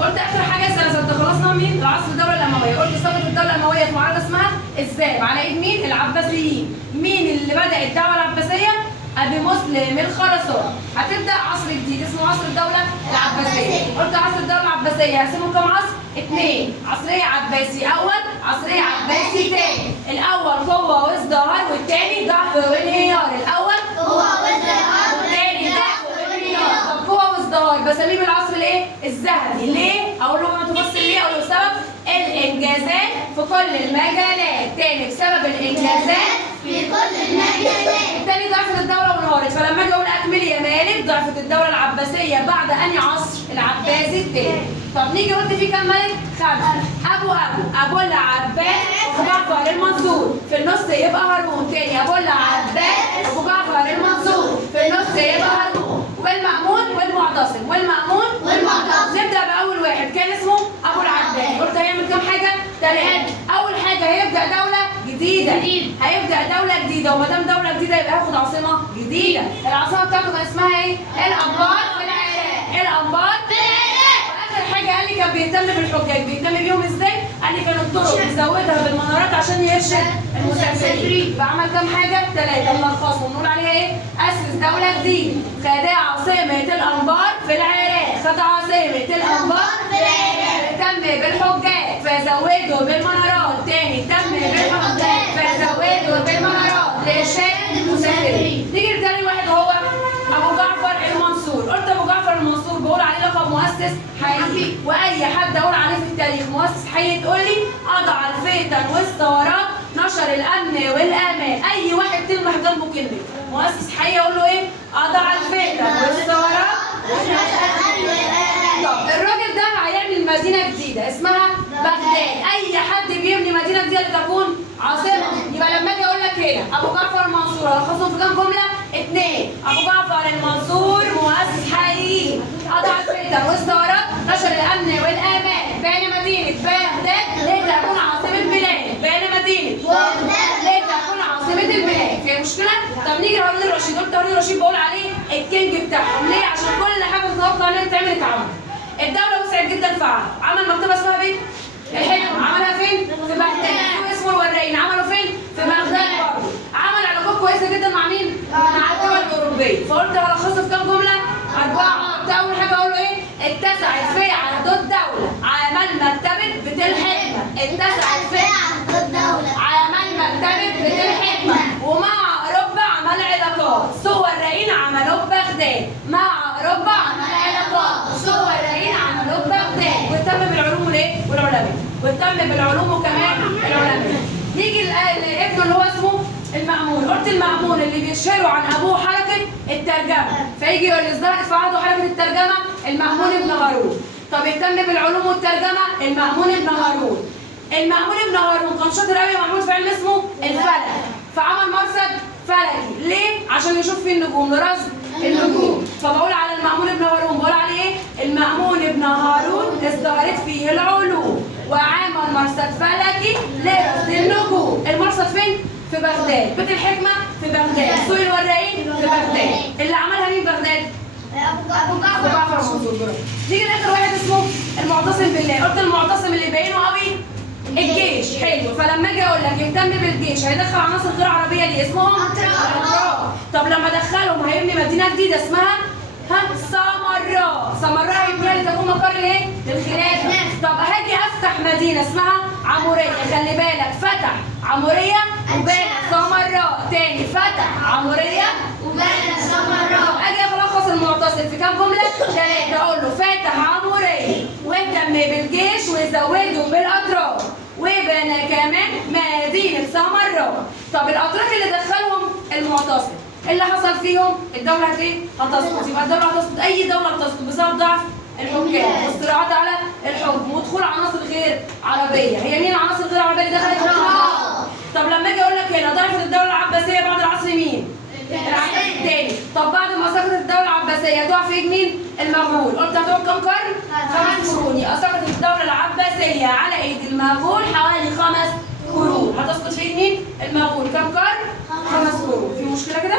قلت اخر حاجه سنه خلصنا مين؟ العصر الدوله الامويه. قلت سقطت الدوله الامويه في معركه اسمها الذئب على ايد مين؟ العباسيين. مين اللي بدا الدعوه العباسيه؟ ابي مسلم الخراساني. هتبدا عصر جديد اسمه عصر الدوله العباسيه. قلت عصر الدوله العباسيه هقسمهم كام عصر؟ 2. عصريه عباسي اول، عصريه عباسي تاني. الاول قوه وازدهار والتاني ضعف وانهيار. الاول قوة وازدهار والتاني ضعف وانهيار. طب قوه وازدهار بسميه بالعصر الايه؟ الذهبي. ليه؟ اقول له ما تفسر ليه؟ اقول له بسبب الانجازات في كل المجالات. تاني بسبب الانجازات في كل المجالات. التاني ضعفت الدولة وانهارت. فلما اجي اقول اكمل يا مالك ضعفت الدولة العباسية بعد انهي عصر؟ العباسي التاني. طب نيجي قلت في كام ملك؟ 5. ابو العباس ابو جعفر المنصور. في النص يبقى هارون. تاني ابو العباس ابو جعفر المنصور. في النص يبقى هارون. والمأمون والمعتصم. نبدأ بأول واحد كان اسمه أبو العباس. قلت هيعمل كام حاجة؟ 3. أول حاجة هيبدأ دولة جديدة. هيبدأ دولة جديدة، وما دام دولة جديدة يبقى هياخد عاصمة جديدة. العاصمة بتاعته كان اسمها إيه؟ الأنبار في العراق. الأنبار في العراق. وآخر حاجة قال لي كان بيهتم بالحجاج. بيهتم بيهم إزاي؟ قال لي كان الطرق يزودها بالمنارات عشان يرشد المسافرين. فعمل كام حاجة؟ 3. نلخصهم نقول عليها إيه؟ أسس دولة جديدة. خد عاصمة الأنبار في العراق. خد عاصمة الأنبار في العراق. اهتم بالحجاج فزودوا بالمنارات. تاني اهتم بالحجاج فزودوا بالمنارات لإرشاد المسافرين. نيجي لتاني واحد وهو أبو جعفر المنصور. قلت أبو جعفر المنصور بقول عليه لقب مؤسس حقيقي، وأي حد أقول عليه في التاريخ مؤسس حقيقي تقول لي أضع الفتن والثورات، نشر الأمن والأمان. أي واحد تلمح جنبه كلمة مؤسس حقيقي أقول له إيه؟ أضع الفتن والثورات ونشر الأمن والأمان. طب الراجل ده هيعمل مدينة جديدة اسمها بغداد. أي حد بيبني مدينة جديدة لتكون عاصمة. يبقى لما أجي أقول لك هنا أبو جعفر المنصور ألخصهم في كام جملة؟ 2. أبو جعفر المنصور مؤسس حقيقي، أضع الفتن والثورات، نشر الأمن والأمان، بنى مدينة بغداد لتكون عاصمة بلاد. بنى مدينة بغداد لتكون عاصمة البلاد. في مشكلة؟ طب نيجي لهارون الرشيد. قلت هارون الرشيد بقول عليه الكينج بتاعهم. ليه؟ عشان كل حاجة تتوقع إنها تتعمل اتعملت. الدولة وسعت جدا في عمل. عمل مكتبة اسمها بيت الحكمة. عملها فين؟ في بغداد. اسمه الوراقين. عمله فين؟ في بغداد برضه. عمل علاقات كويسة جدا مع مين؟ مع الدول الأوروبية. فقلت هلخصه في كام جملة؟ 4. قلت أول حاجة أقول له إيه؟ اتسعت في عهد الدولة عمل مكتبة بيت الحكمة. اتسعت في عهد الدولة عمل مكتبة بيت الحكمة. ومع أوروبا عمل علاقات. الوراقين عملوا ببغداد. مع أوروبا عمل علاقات. الوراقين عملوا ببغداد. واهتم بالعلوم والايه؟ والعلماء. واهتم بالعلوم وكمان العلماء. نيجي لابنه اللي هو اسمه المأمون. قلت المأمون اللي بيشهروا عن ابوه حركة الترجمة. فيجي يقول لي ازدهرت في عهده حركة الترجمة؟ المأمون ابن هارون. طب اهتم بالعلوم والترجمة؟ المأمون ابن هارون. المأمون ابن هارون كان شاطر قوي محمود في علم اسمه الفلك. فعمل مرصد فلكي. ليه؟ عشان يشوف فيه النجوم، لرصد النجوم. فبقول على المأمون ابن هارون بقول عليه ايه؟ المأمون ابن هارون ازدهرت فيه العلوم وعمل مرصد فلكي لرصد النجوم. المرصد فين؟ في بغداد. بيت الحكمة في بغداد. سوق الوراقين في بغداد. اللي عملها مين بغداد؟ أبو جعفر المنصور. نيجي لاخر واحد اسمه المعتصم بالله. قلت المعتصم اللي باينه قوي الجيش. حلو. فلما اجي اقول لك يهتم بالجيش هيدخل عناصر غير عربيه دي اسمهم اتراك. طب لما ادخلهم هيبني مدينه جديده اسمها سامراء هيبنيها لتكون مقر لايه؟ للخلافه. طب هاجي افتح مدينه اسمها عموريه. خلي بالك فتح عموريه وبنى سامراء. تاني فتح عموريه وبنى سامراء. اجي الخص المعتصم في كام جمله؟ 3. اقول له فاتح عموريه واهتم بالجيش وزوده بالاتراك وبنى كمان مدينه سامراء. طب الاتراك اللي دخلهم المعتصم اللي حصل فيهم الدوله هتسقط. يبقى الدوله هتسقط. اي دوله بتسقط بسبب ضعف الحكام والصراعات على الحكم ودخول عناصر غير عربيه. هي مين العناصر غير عربيه اللي دخلت؟ طب لما اجي اقول لك هنا ضعفت الدوله العباسيه بعد العصر مين؟ العباسي الثاني. طب بعد ما سقطت الدوله العباسيه هتقع في ايد مين؟ المغول. قلت هتقعد كام قرن؟ 5 قرون. يبقى سقطت الدوله العباسيه على ايد المغول حوالي 5 قرون. هتسقط في ايد مين؟ المغول. كام قرن؟ 5 قرون. في مشكله كده؟